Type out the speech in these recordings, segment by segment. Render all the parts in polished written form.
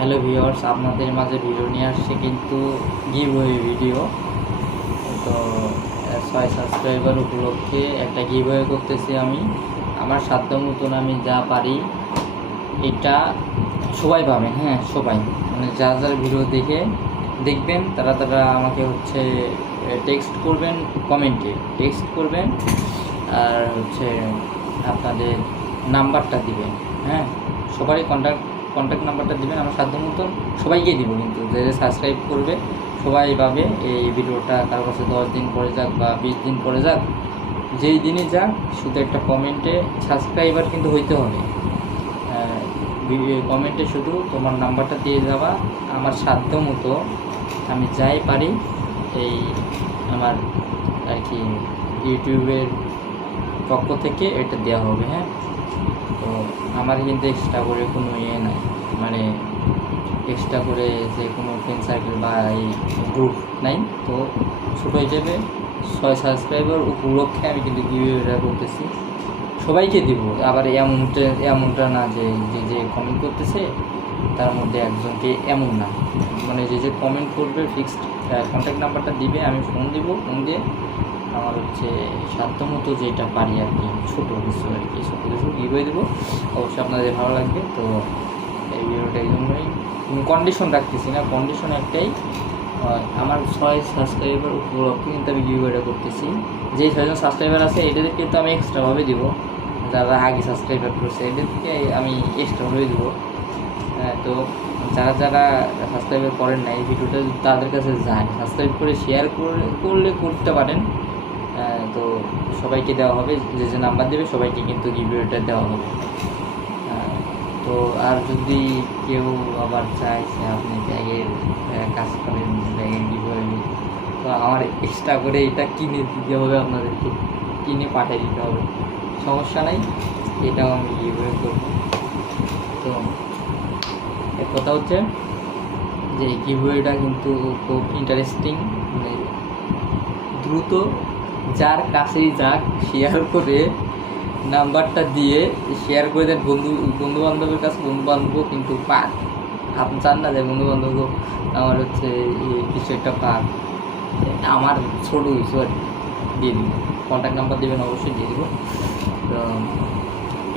Hello viewers, আপনাদের মাঝে video নিয়ে আসছে কিন্তু গিভওয়ে ভিডিও। তো 6 সাবস্ক্রাইবার উপলক্ষে একটা গিভওয়ে করতেছি আমি। আমার সাধ্য মতন আমি যা পারি এটা সবাই পাবেন, হ্যাঁ সবাই, মানে যারা ভিডিও দেখবেন তারা আমাকে টেক্সট করবেন, কমেন্টে টেক্সট করবেন, আর আপনাদের নাম্বারটা দিবেন। হ্যাঁ, সবারই কন্ট্যাক্ট নাম্বারটা দিবেন। আমার সাধ্য মতন সবাইকে দিব, কিন্তু যে সাবস্ক্রাইব করবে সবাই পাবে এই ভিডিওটা। কারো কাছে 10 দিন পরে যাক বা 20 দিন পরে যাক, যেই দিনই যাক, শুধু একটা কমেন্টে সাবস্ক্রাইবার কিন্তু হইতে হবে। কমেন্টে শুধু তোমার নাম্বারটা দিয়ে যাওয়া। আমার সাধ্য মতো আমি যাই পারি এই আমার আর কি ইউটিউবের পক্ষ থেকে এটা দেওয়া হবে। হ্যাঁ, তো আমার কিন্তু এক্সট্রা করে কোনো নাই, মানে এক্সট্রা করে যে কোনো ফ্রেন্ড সার্কেল বা এই গ্রুপ নাই। তো ছোটো হিসেবে 6 সাবস্ক্রাইবার উপলক্ষে আমি কিন্তু গিভওয়েটা করতেছি, সবাইকে দিব। আবার এমনটা না যে যে কমেন্ট করতেছে তার মধ্যে একজনকে, এমন না। মানে যে কমেন্ট করবে ফিক্সড কন্ট্যাক্ট নাম্বারটা দিবে, আমি ফোন দিব। ফোন দিয়ে আমার সাধ্য মতো যেটা পারি আর কি, ছোটো কিছু আর কি, ছোটো কিছু গিভওয়ে দেবো। অবশ্যই আপনাদের ভালো লাগবে। তো এই ভিডিওটা এই জন্যই কোনো কন্ডিশন রাখতেছি না, কন্ডিশন একটাই, আমার 6 সাবস্ক্রাইবার উপলক্ষে কিন্তু আমি গিভওয়েটা করতেছি। যে 6জন সাবস্ক্রাইবার আছে এটাদের কিন্তু আমি এক্সট্রাভাবে দিব, যারা আগে সাবস্ক্রাইবার করছে এদেরকে আমি এক্সট্রাভাবে দেবো। তো যারা সাবস্ক্রাইবার করেন না, এই ভিডিওটা তাদের কাছে যায়, সাবস্ক্রাইব করে শেয়ার করতে পারেন। তো সবাইকে দেওয়া হবে, যে নাম্বার দেবে সবাইকে কিন্তু গিভওয়েটা দেওয়া হবে। তো আর যদি কেউ আবার চায় যে আপনি ব্যাগের কাজ করেন, ব্যাগের গিভওয়ে, তো আমার এক্সট্রা করে এটা কিনে দিতে হবে, আপনাদেরকে কিনে পাঠিয়ে দিতে হবে, সমস্যা নাই, এটাও আমি গিভওয়ে করবো। তো এক কথা যে গিভওয়েটা কিন্তু খুব ইন্টারেস্টিং, মানে দ্রুত যার কাছেই যাক শেয়ার করে নাম্বারটা দিয়ে শেয়ার করে দেন বন্ধু বান্ধবের কাছে। বন্ধু বান্ধবও কিন্তু পাক, আপনি চান না যে বন্ধু বান্ধব আমার কিছু একটা পাক, আমার ছোটো কিছু আর দিয়ে দিব। কন্ট্যাক্ট নাম্বার দেবেন, অবশ্যই দিয়ে দেবো। তো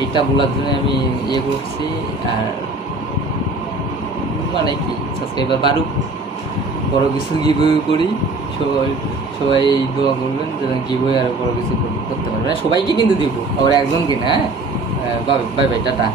এটা বলার জন্য আমি করছি। আর মানে কি, সাবস্ক্রাইবার বাড়ুক, বড় কিছু গিভওয়ে করি, সবাই দোয়া করবেন যেন গিভওয়ে আরও বড় কিছু করতে পারবে। সবাইকে কিন্তু দিব, আবার একজনকে না। হ্যাঁ, বাই বাই, টাটা।